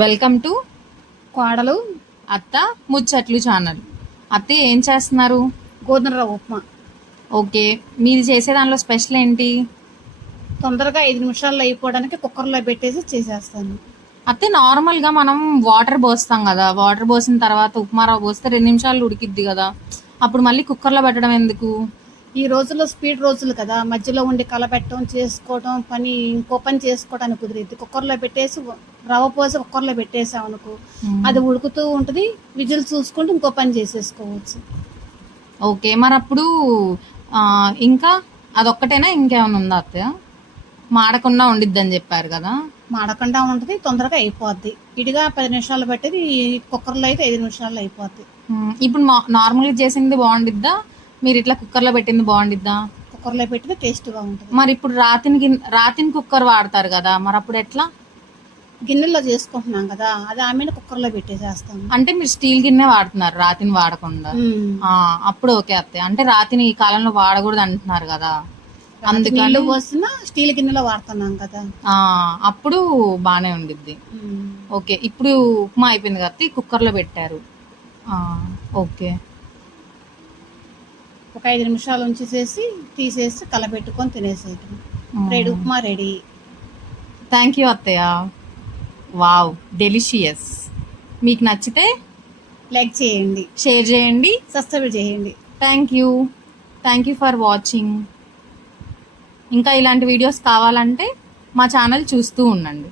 Welcome to కోడలు అత్త ముచ్చట్లు ఛానల్. అత్త ఏం చేస్తున్నారు? గోధుమ రవ్వ ఉప్మా. ఓకే, మీరు చేసే దానిలో స్పెషల్ ఏంటి? తొందరగా 5 నిమిషాల్లో అయిపోవడానికి కుక్కర్లో పెట్టేసి చేసేస్తాను. అత్తే నార్మల్గా మనం వాటర్ పోస్తాం కదా, వాటర్ పోసిన తర్వాత ఉప్మా రవ్వ పోస్తే 2 నిమిషాలు ఉడికిద్ది కదా, అప్పుడు మళ్ళీ కుక్కర్లో పెట్టడం ఎందుకు? ఈ రోజుల్లో స్పీడ్ రోజులు కదా, మధ్యలో ఉండి కలపెట్టడం చేసుకోవడం పని ఇంకో పని చేసుకోవడానికి కుదిరిద్ది. కుక్కర్లో పెట్టేసి రవ్వ పోసి కుక్కర్లో పెట్టేసామనుకో అది ఉడుకుతూ ఉంటుంది, విజిల్ చూసుకుంటూ ఇంకో పని చేసేసుకోవచ్చు. ఓకే, మరి అప్పుడు ఇంకా అదొక్కటేనా, ఇంకేమైనా ఉందా అత్తయ్య? మాడకుండా ఉండిద్దని చెప్పారు కదా. మాడకుండా ఉంటుంది, తొందరగా అయిపోద్ది. ఇడిగా 10 నిమిషాలు పట్టేది, కుక్కర్లో అయితే 5 నిమిషాల్లో అయిపోద్ది. ఇప్పుడు నార్మల్గా చేసింది బాగుండిద్దా, మీరు ఇట్లా కుక్కర్లో పెట్టింది బాగుండిద్దా? కుక్కర్లో పెట్టితే టేస్ట్గా ఉంటుంది. మరి ఇప్పుడు రాతిని కుక్కర్ వాడతారు కదా, మరి అప్పుడు ఎట్లా? గిన్నెల్లో చేసుకుంటున్నాం కదా, అది ఆమెను కుక్కర్లో పెట్టేసేస్తాం. అంటే మీరు స్టీల్ గిన్నె వాడుతున్నారు, రాతిని వాడకుండా. అప్పుడు ఓకే అత్తయ్య, అంటే రాతిని ఈ కాలంలో వాడకూడదు అంటున్నారు కదా, అందుకని పోసిన స్టీల్ గిన్నెలో వాడుతున్నాం కదా, అప్పుడు బానే ఉండిద్ది. ఓకే, ఇప్పుడు ఉప్మా అయిపోయింది కదా, కుక్కర్లో పెట్టారు. ఓకే, ఒక 5 నిమిషాలు ఉంచేసేసి తీసేసి కలబెట్టుకొని తినేసేయటం. Ready, upma ready. Thank you అత్తయ్య. Wow, delicious. మీకు నచ్చితే లైక్ చేయండి, షేర్ చేయండి, సబ్స్క్రైబ్ చేయండి. Thank you for watching. ఇంకా ఇలాంటి వీడియోస్ కావాలంటే మా ఛానల్ చూస్తూ ఉండండి.